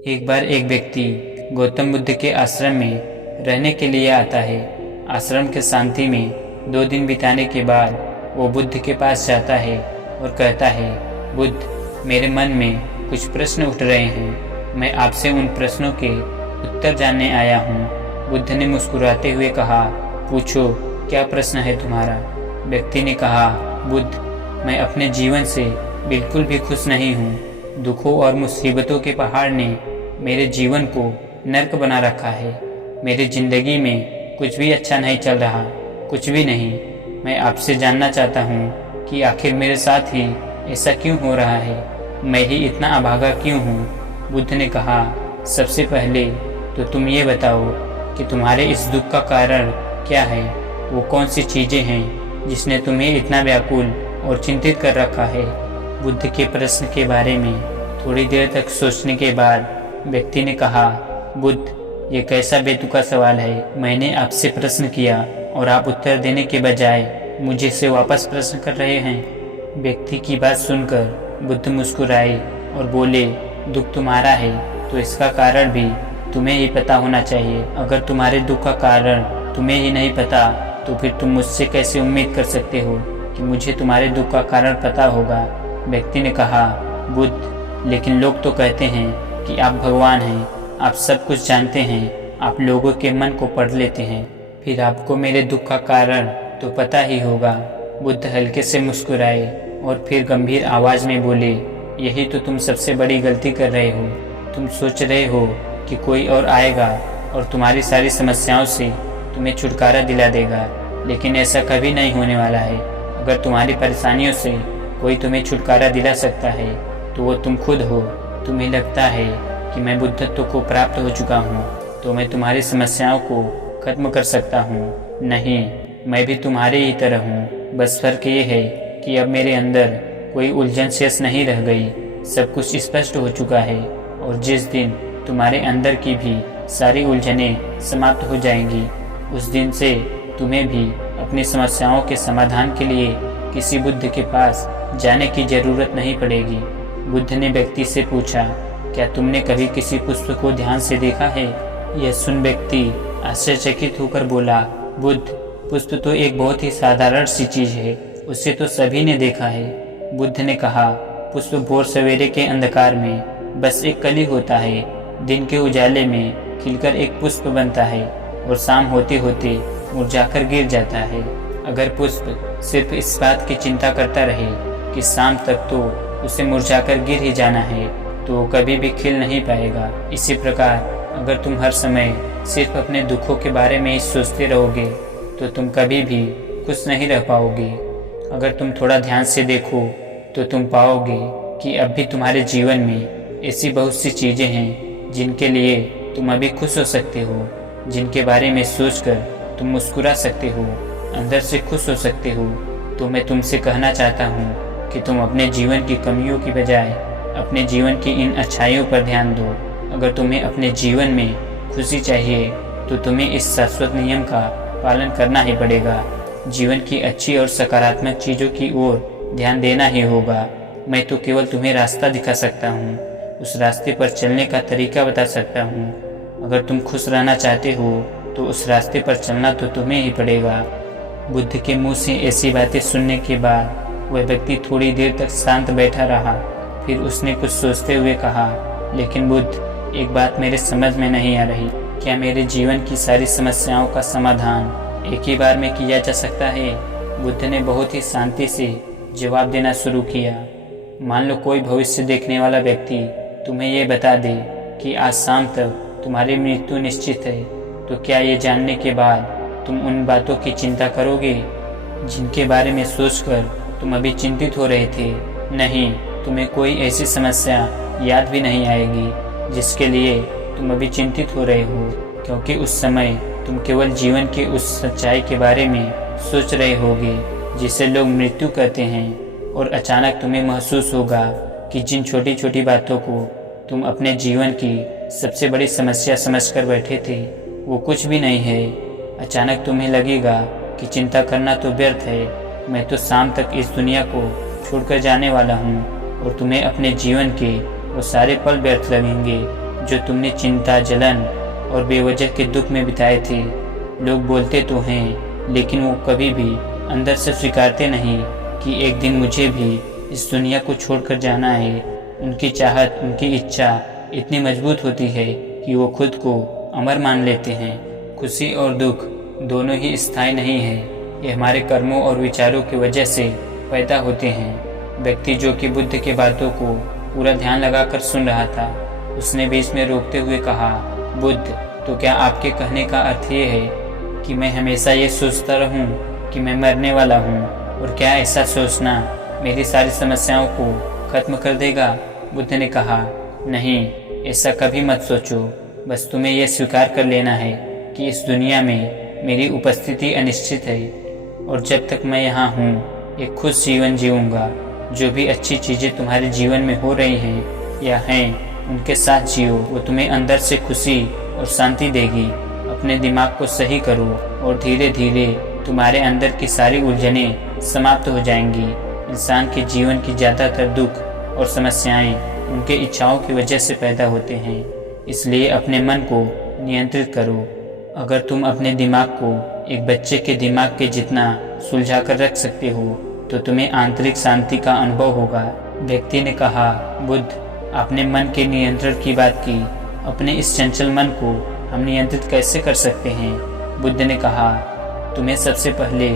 एक बार एक व्यक्ति गौतम बुद्ध के आश्रम में रहने के लिए आता है। आश्रम के शांति में 2 दिन बिताने के बाद वो बुद्ध के पास जाता है और कहता है, बुद्ध, मेरे मन में कुछ प्रश्न उठ रहे हैं। मैं आपसे उन प्रश्नों के उत्तर जानने आया हूँ। बुद्ध ने मुस्कुराते हुए कहा, पूछो, क्या प्रश्न है तुम्हारा? व्यक्ति ने कहा, बुद्ध, मैं अपने जीवन से बिल्कुल भी खुश नहीं हूँ। दुखों और मुसीबतों के पहाड़ ने मेरे जीवन को नर्क बना रखा है। मेरी जिंदगी में कुछ भी अच्छा नहीं चल रहा, कुछ भी नहीं। मैं आपसे जानना चाहता हूँ कि आखिर मेरे साथ ही ऐसा क्यों हो रहा है? मैं ही इतना अभागा क्यों हूँ? बुद्ध ने कहा, सबसे पहले तो तुम ये बताओ कि तुम्हारे इस दुख का कारण क्या है? वो कौन सी चीज़ें हैं जिसने तुम्हें इतना व्याकुल और चिंतित कर रखा है? बुद्ध के प्रश्न के बारे में थोड़ी देर तक सोचने के बाद व्यक्ति ने कहा, बुद्ध, ये कैसा बेतुका सवाल है। मैंने आपसे प्रश्न किया और आप उत्तर देने के बजाय मुझे से वापस प्रश्न कर रहे हैं। व्यक्ति की बात सुनकर बुद्ध मुस्कुराए और बोले, दुख तुम्हारा है तो इसका कारण भी तुम्हें ही पता होना चाहिए। अगर तुम्हारे दुख का कारण तुम्हें ही नहीं पता तो फिर तुम मुझसे कैसे उम्मीद कर सकते हो कि मुझे तुम्हारे दुख का कारण पता होगा? व्यक्ति ने कहा, बुद्ध, लेकिन लोग तो कहते हैं कि आप भगवान हैं, आप सब कुछ जानते हैं, आप लोगों के मन को पढ़ लेते हैं, फिर आपको मेरे दुख का कारण तो पता ही होगा। बुद्ध हल्के से मुस्कुराए और फिर गंभीर आवाज में बोले, यही तो तुम सबसे बड़ी गलती कर रहे हो। तुम सोच रहे हो कि कोई और आएगा और तुम्हारी सारी समस्याओं से तुम्हें छुटकारा दिला देगा, लेकिन ऐसा कभी नहीं होने वाला है। अगर तुम्हारी परेशानियों से कोई तुम्हें छुटकारा दिला सकता है तो वो तुम खुद हो। तुम्हें लगता है कि मैं बुद्धत्व को प्राप्त हो चुका हूँ तो मैं तुम्हारी समस्याओं को खत्म कर सकता हूँ। नहीं, मैं भी तुम्हारे ही तरह हूँ। बस फर्क ये है कि अब मेरे अंदर कोई उलझन शेष नहीं रह गई। सब कुछ स्पष्ट हो चुका है और जिस दिन तुम्हारे अंदर की भी सारी उलझनें समाप्त हो जाएंगी, उस दिन से तुम्हें भी अपनी समस्याओं के समाधान के लिए किसी बुद्ध के पास जाने की जरूरत नहीं पड़ेगी। बुद्ध ने व्यक्ति से पूछा, क्या तुमने कभी किसी पुष्प को ध्यान से देखा है? यह सुन व्यक्ति आश्चर्यचकित होकर बोला, बुद्ध, पुष्प तो एक बहुत ही साधारण सी चीज है, उसे तो सभी ने देखा है। बुद्ध ने कहा, पुष्प भोर सवेरे के अंधकार में बस एक कली होता है। दिन के उजाले में खिलकर एक पुष्प बनता है और शाम होते होते मुरझाकर गिर जाता है। अगर पुष्प सिर्फ इस बात की चिंता करता रहे कि शाम तक तो उसे मुरझाकर गिर ही जाना है तो वो कभी भी खिल नहीं पाएगा। इसी प्रकार अगर तुम हर समय सिर्फ अपने दुखों के बारे में ही सोचते रहोगे तो तुम कभी भी खुश नहीं रह पाओगे। अगर तुम थोड़ा ध्यान से देखो तो तुम पाओगे कि अब भी तुम्हारे जीवन में ऐसी बहुत सी चीज़ें हैं जिनके लिए तुम अभी खुश हो सकते हो, जिनके बारे में सोचकर तुम मुस्कुरा सकते हो, अंदर से खुश हो सकते हो। तो मैं तुमसे कहना चाहता हूँ कि तुम अपने जीवन की कमियों की बजाय अपने जीवन की इन अच्छाइयों पर ध्यान दो। अगर तुम्हें अपने जीवन में खुशी चाहिए तो तुम्हें इस शाश्वत नियम का पालन करना ही पड़ेगा। जीवन की अच्छी और सकारात्मक चीज़ों की ओर ध्यान देना ही होगा। मैं तो केवल तुम्हें रास्ता दिखा सकता हूँ, उस रास्ते पर चलने का तरीका बता सकता हूँ। अगर तुम खुश रहना चाहते हो तो उस रास्ते पर चलना तो तुम्हें ही पड़ेगा। बुद्ध के मुंह से ऐसी बातें सुनने के बाद वह व्यक्ति थोड़ी देर तक शांत बैठा रहा। फिर उसने कुछ सोचते हुए कहा, लेकिन बुद्ध, एक बात मेरे समझ में नहीं आ रही। क्या मेरे जीवन की सारी समस्याओं का समाधान एक ही बार में किया जा सकता है? बुद्ध ने बहुत ही शांति से जवाब देना शुरू किया। मान लो कोई भविष्य देखने वाला व्यक्ति तुम्हें ये बता दे कि आज शाम तक तुम्हारी मृत्यु निश्चित है, तो क्या ये जानने के बाद तुम उन बातों की चिंता करोगे जिनके बारे में सोचकर तुम अभी चिंतित हो रहे थे? नहीं, तुम्हें कोई ऐसी समस्या याद भी नहीं आएगी जिसके लिए तुम अभी चिंतित हो रहे हो, क्योंकि उस समय तुम केवल जीवन की उस सच्चाई के बारे में सोच रहे होगे जिसे लोग मृत्यु कहते हैं। और अचानक तुम्हें महसूस होगा कि जिन छोटी छोटी बातों को तुम अपने जीवन की सबसे बड़ी समस्या समझकर बैठे थे वो कुछ भी नहीं है। अचानक तुम्हें लगेगा कि चिंता करना तो व्यर्थ है। मैं तो शाम तक इस दुनिया को छोड़कर जाने वाला हूँ और तुम्हें अपने जीवन के वो सारे पल व्यर्थ लगेंगे जो तुमने चिंता, जलन और बेवजह के दुख में बिताए थे। लोग बोलते तो हैं, लेकिन वो कभी भी अंदर से स्वीकारते नहीं कि एक दिन मुझे भी इस दुनिया को छोड़कर जाना है। उनकी चाहत, उनकी इच्छा इतनी मजबूत होती है कि वो खुद को अमर मान लेते हैं। खुशी और दुख दोनों ही स्थायी नहीं है, ये हमारे कर्मों और विचारों की वजह से पैदा होते हैं। व्यक्ति जो कि बुद्ध की बातों को पूरा ध्यान लगाकर सुन रहा था, उसने बीच में रोकते हुए कहा, बुद्ध, तो क्या आपके कहने का अर्थ ये है कि मैं हमेशा ये सोचता रहूं कि मैं मरने वाला हूं, और क्या ऐसा सोचना मेरी सारी समस्याओं को खत्म कर देगा? बुद्ध ने कहा, नहीं, ऐसा कभी मत सोचो। बस तुम्हें यह स्वीकार कर लेना है कि इस दुनिया में मेरी उपस्थिति अनिश्चित है, और जब तक मैं यहाँ हूँ एक खुश जीवन जीऊँगा। जो भी अच्छी चीज़ें तुम्हारे जीवन में हो रही हैं या हैं, उनके साथ जियो। वो तुम्हें अंदर से खुशी और शांति देगी। अपने दिमाग को सही करो और धीरे धीरे तुम्हारे अंदर की सारी उलझनें समाप्त हो जाएंगी। इंसान के जीवन की ज़्यादातर दुख और समस्याएं उनके इच्छाओं की वजह से पैदा होते हैं। इसलिए अपने मन को नियंत्रित करो। अगर तुम अपने दिमाग को एक बच्चे के दिमाग के जितना सुलझा कर रख सकते हो, तो तुम्हें आंतरिक शांति का अनुभव होगा। व्यक्ति ने कहा, बुद्ध, आपने मन के नियंत्रण की बात की। अपने इस चंचल मन को हम नियंत्रित कैसे कर सकते हैं? बुद्ध ने कहा, तुम्हें सबसे पहले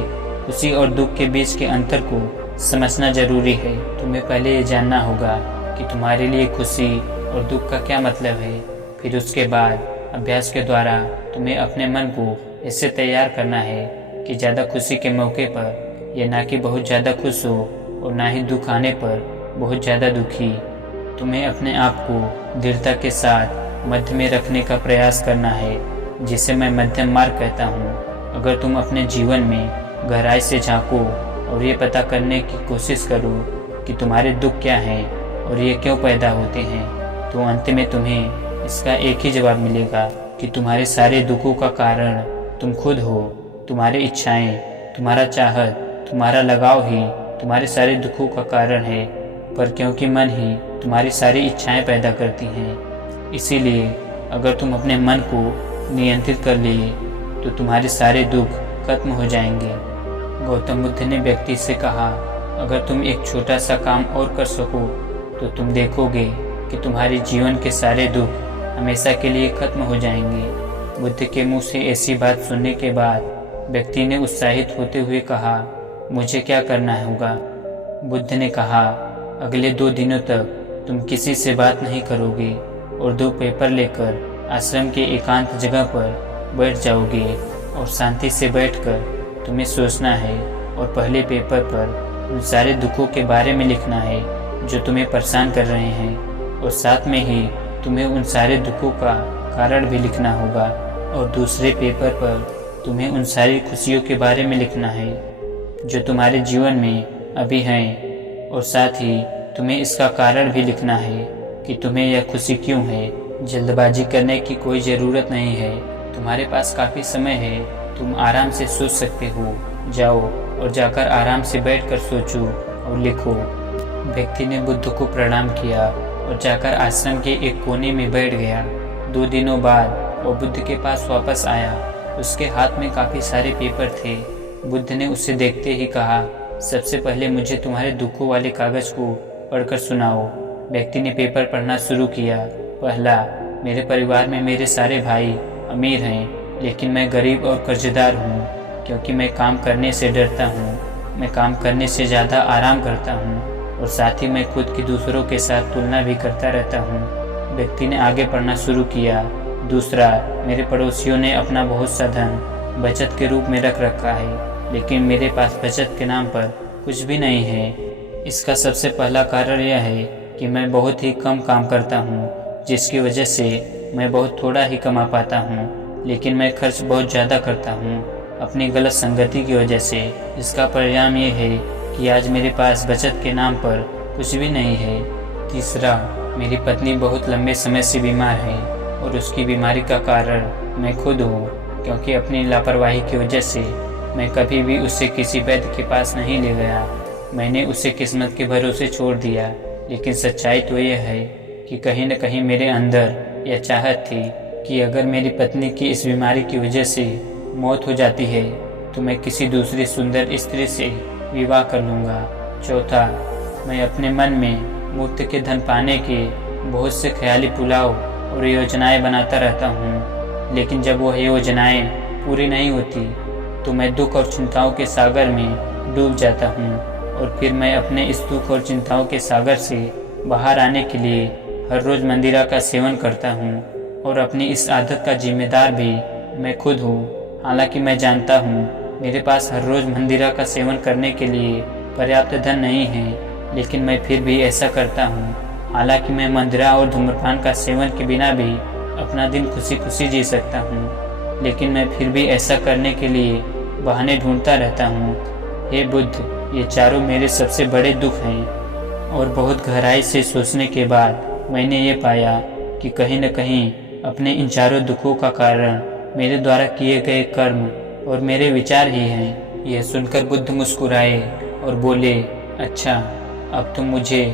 खुशी और दुख के बीच के अंतर को समझना जरूरी है। तुम्हें पहले ये जानना होगा कि तुम्हारे लिए खुशी और दुख का क्या मतलब है। फिर उसके बाद अभ्यास के द्वारा तुम्हें अपने मन को ऐसे तैयार करना है कि ज़्यादा खुशी के मौके पर यह ना कि बहुत ज़्यादा खुश हो, और ना ही दुख आने पर बहुत ज़्यादा दुखी। तुम्हें अपने आप को दृढ़ता के साथ मध्य में रखने का प्रयास करना है, जिसे मैं मध्यम मार्ग कहता हूँ। अगर तुम अपने जीवन में गहराई से झांको और ये पता करने की कोशिश करो कि तुम्हारे दुख क्या हैं और ये क्यों पैदा होते हैं, तो अंत में तुम्हें इसका एक ही जवाब मिलेगा कि तुम्हारे सारे दुखों का कारण तुम खुद हो। तुम्हारी इच्छाएं, तुम्हारा चाहत, तुम्हारा लगाव ही तुम्हारे सारे दुखों का कारण है। पर क्योंकि मन ही तुम्हारी सारी इच्छाएं पैदा करती हैं, इसीलिए अगर तुम अपने मन को नियंत्रित कर लिए तो तुम्हारे सारे दुख खत्म हो जाएंगे। गौतम बुद्ध ने व्यक्ति से कहा, अगर तुम एक छोटा सा काम और कर सको तो तुम देखोगे कि तुम्हारे जीवन के सारे दुख हमेशा के लिए खत्म हो जाएंगे। बुद्ध के मुंह से ऐसी बात सुनने के बाद व्यक्ति ने उत्साहित होते हुए कहा, मुझे क्या करना होगा? बुद्ध ने कहा, अगले 2 दिनों तक तुम किसी से बात नहीं करोगे और 2 पेपर लेकर आश्रम के एकांत जगह पर बैठ जाओगे, और शांति से बैठकर तुम्हें सोचना है और पहले पेपर पर उन सारे दुखों के बारे में लिखना है जो तुम्हें परेशान कर रहे हैं, और साथ में ही तुम्हें उन सारे दुखों का कारण भी लिखना होगा, और दूसरे पेपर पर तुम्हें उन सारी खुशियों के बारे में लिखना है जो तुम्हारे जीवन में अभी हैं, और साथ ही तुम्हें इसका कारण भी लिखना है कि तुम्हें यह खुशी क्यों है। जल्दबाजी करने की कोई ज़रूरत नहीं है, तुम्हारे पास काफ़ी समय है, तुम आराम से सोच सकते हो। जाओ और जाकर आराम से बैठकर सोचो और लिखो। व्यक्ति ने बुद्ध को प्रणाम किया और जाकर आश्रम के एक कोने में बैठ गया। 2 दिनों बाद वो बुद्ध के पास वापस आया। उसके हाथ में काफ़ी सारे पेपर थे। बुद्ध ने उसे देखते ही कहा, सबसे पहले मुझे तुम्हारे दुखों वाले कागज़ को पढ़कर सुनाओ। व्यक्ति ने पेपर पढ़ना शुरू किया। पहला, मेरे परिवार में मेरे सारे भाई अमीर हैं, लेकिन मैं गरीब और कर्जदार हूँ, क्योंकि मैं काम करने से डरता हूँ। मैं काम करने से ज़्यादा आराम करता हूँ, और साथ ही मैं खुद की दूसरों के साथ तुलना भी करता रहता हूँ। व्यक्ति ने आगे पढ़ना शुरू किया। दूसरा, मेरे पड़ोसियों ने अपना बहुत सा धन बचत के रूप में रख रखा है, लेकिन मेरे पास बचत के नाम पर कुछ भी नहीं है। इसका सबसे पहला कारण यह है कि मैं बहुत ही कम काम करता हूँ, जिसकी वजह से मैं बहुत थोड़ा ही कमा पाता हूँ, लेकिन मैं खर्च बहुत ज़्यादा करता हूँ अपनी गलत संगति की वजह से। इसका परिणाम ये है कि आज मेरे पास बचत के नाम पर कुछ भी नहीं है। तीसरा, मेरी पत्नी बहुत लंबे समय से बीमार है, और उसकी बीमारी का कारण मैं खुद हूँ, क्योंकि अपनी लापरवाही की वजह से मैं कभी भी उसे किसी वैद्य के पास नहीं ले गया। मैंने उसे किस्मत के भरोसे छोड़ दिया। लेकिन सच्चाई तो यह है कि कहीं न कहीं मेरे अंदर यह चाहत थी कि अगर मेरी पत्नी की इस बीमारी की वजह से मौत हो जाती है तो मैं किसी दूसरी सुंदर स्त्री से विवाह कर लूँगा। चौथा, मैं अपने मन में मुफ्त के धन पाने के बहुत से ख्याली पुलाव और योजनाएं बनाता रहता हूँ, लेकिन जब वह योजनाएं पूरी नहीं होती तो मैं दुख और चिंताओं के सागर में डूब जाता हूँ और फिर मैं अपने इस दुख और चिंताओं के सागर से बाहर आने के लिए हर रोज़ मंदिरा का सेवन करता हूँ और अपनी इस आदत का जिम्मेदार भी मैं खुद हूँ। हालांकि मैं जानता हूँ मेरे पास हर रोज़ मंदिरा का सेवन करने के लिए पर्याप्त धन नहीं है, लेकिन मैं फिर भी ऐसा करता हूँ। हालांकि मैं मंदिरा और धूम्रपान का सेवन के बिना भी अपना दिन खुशी खुशी जी सकता हूँ, लेकिन मैं फिर भी ऐसा करने के लिए बहाने ढूंढता रहता हूँ। हे बुद्ध, ये चारों मेरे सबसे बड़े दुख हैं। और बहुत गहराई से सोचने के बाद मैंने ये पाया कि कहीं न कहीं अपने इन चारों दुखों का कारण मेरे द्वारा किए गए कर्म और मेरे विचार ही हैं। यह सुनकर बुद्ध मुस्कुराए और बोले, अच्छा, अब तुम मुझे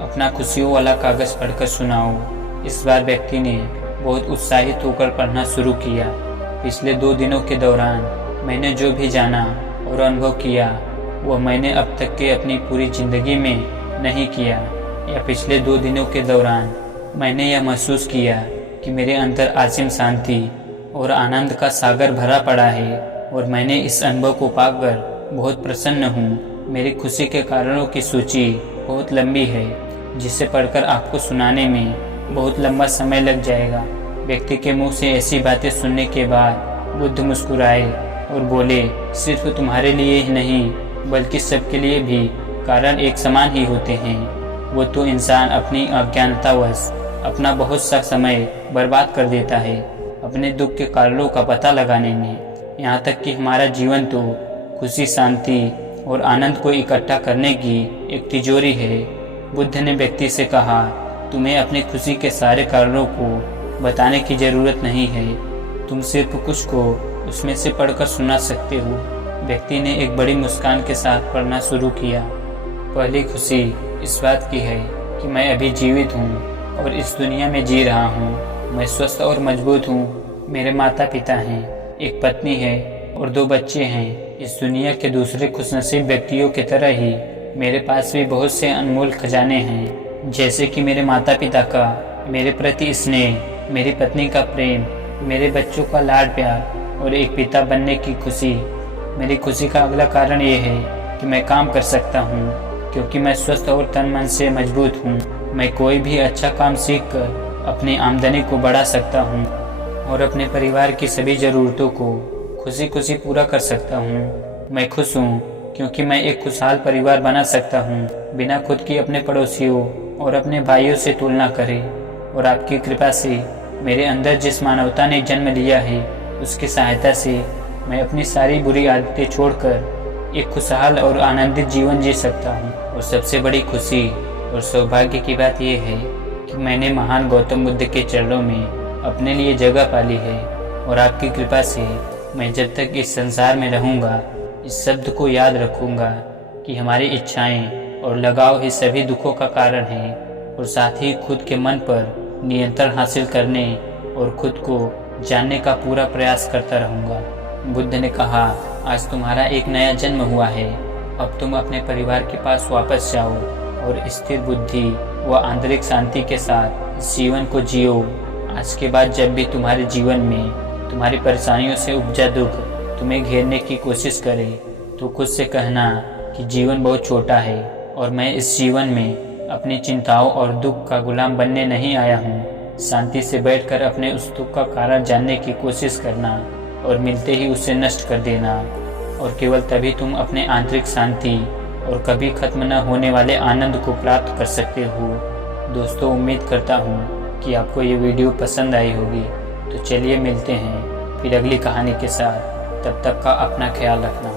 अपना खुशियों वाला कागज़ पढ़कर सुनाओ। इस बार व्यक्ति ने बहुत उत्साहित होकर पढ़ना शुरू किया। पिछले 2 दिनों के दौरान मैंने जो भी जाना और अनुभव किया वह मैंने अब तक के अपनी पूरी जिंदगी में नहीं किया। या पिछले 2 दिनों के दौरान मैंने यह महसूस किया कि मेरे अंदर असीम शांति और आनंद का सागर भरा पड़ा है और मैंने इस अनुभव को पाकर बहुत प्रसन्न हूँ। मेरी खुशी के कारणों की सूची बहुत लंबी है, जिसे पढ़कर आपको सुनाने में बहुत लंबा समय लग जाएगा। व्यक्ति के मुंह से ऐसी बातें सुनने के बाद बुद्ध मुस्कुराए और बोले, सिर्फ तुम्हारे लिए ही नहीं बल्कि सबके लिए भी कारण एक समान ही होते हैं। वो तो इंसान अपनी अज्ञानतावश अपना बहुत सा समय बर्बाद कर देता है अपने दुख के कारणों का पता लगाने में। यहाँ तक कि हमारा जीवन तो खुशी, शांति और आनंद को इकट्ठा करने की एक तिजोरी है। बुद्ध ने व्यक्ति से कहा, तुम्हें अपनी खुशी के सारे कारणों को बताने की जरूरत नहीं है, तुम सिर्फ कुछ को उसमें से पढ़कर सुना सकते हो। व्यक्ति ने एक बड़ी मुस्कान के साथ पढ़ना शुरू किया। पहली खुशी इस बात की है कि मैं अभी जीवित हूँ और इस दुनिया में जी रहा हूँ। मैं स्वस्थ और मजबूत हूँ। मेरे माता पिता हैं, एक पत्नी है और 2 बच्चे हैं। इस दुनिया के दूसरे खुशनसीब व्यक्तियों की तरह ही मेरे पास भी बहुत से अनमोल खजाने हैं, जैसे कि मेरे माता पिता का मेरे प्रति स्नेह, मेरी पत्नी का प्रेम, मेरे बच्चों का लाड प्यार और एक पिता बनने की खुशी। मेरी खुशी का अगला कारण ये है कि मैं काम कर सकता हूँ, क्योंकि मैं स्वस्थ और तन मन से मजबूत हूँ। मैं कोई भी अच्छा काम सीखकर अपनी आमदनी को बढ़ा सकता हूँ और अपने परिवार की सभी ज़रूरतों को खुशी खुशी पूरा कर सकता हूँ। मैं खुश हूँ क्योंकि मैं एक खुशहाल परिवार बना सकता हूँ, बिना खुद की अपने पड़ोसियों और अपने भाइयों से तुलना करे। और आपकी कृपा से मेरे अंदर जिस मानवता ने जन्म लिया है, उसकी सहायता से मैं अपनी सारी बुरी आदतें छोड़कर एक खुशहाल और आनंदित जीवन जी सकता हूँ। और सबसे बड़ी खुशी और सौभाग्य की बात यह है कि मैंने महान गौतम बुद्ध के चरणों में अपने लिए जगह पाली है। और आपकी कृपा से मैं जब तक इस संसार में रहूँगा इस शब्द को याद रखूँगा कि हमारी इच्छाएं और लगाव ही सभी दुखों का कारण है, और साथ ही खुद के मन पर नियंत्रण हासिल करने और खुद को जानने का पूरा प्रयास करता रहूँगा। बुद्ध ने कहा, आज तुम्हारा एक नया जन्म हुआ है। अब तुम अपने परिवार के पास वापस जाओ और स्थिर बुद्धि व आंतरिक शांति के साथ इस जीवन को जियो। आज के बाद जब भी तुम्हारे जीवन में तुम्हारी परेशानियों से उपजा दुख तुम्हें घेरने की कोशिश करे, तो खुद से कहना कि जीवन बहुत छोटा है और मैं इस जीवन में अपनी चिंताओं और दुख का गुलाम बनने नहीं आया हूँ। शांति से बैठकर अपने उस दुख का कारण जानने की कोशिश करना और मिलते ही उसे नष्ट कर देना, और केवल तभी तुम अपने आंतरिक शांति और कभी खत्म न होने वाले आनंद को प्राप्त कर सकते हो। दोस्तों, उम्मीद करता हूँ कि आपको ये वीडियो पसंद आई होगी। तो चलिए मिलते हैं फिर अगली कहानी के साथ। तब तक का अपना ख्याल रखना।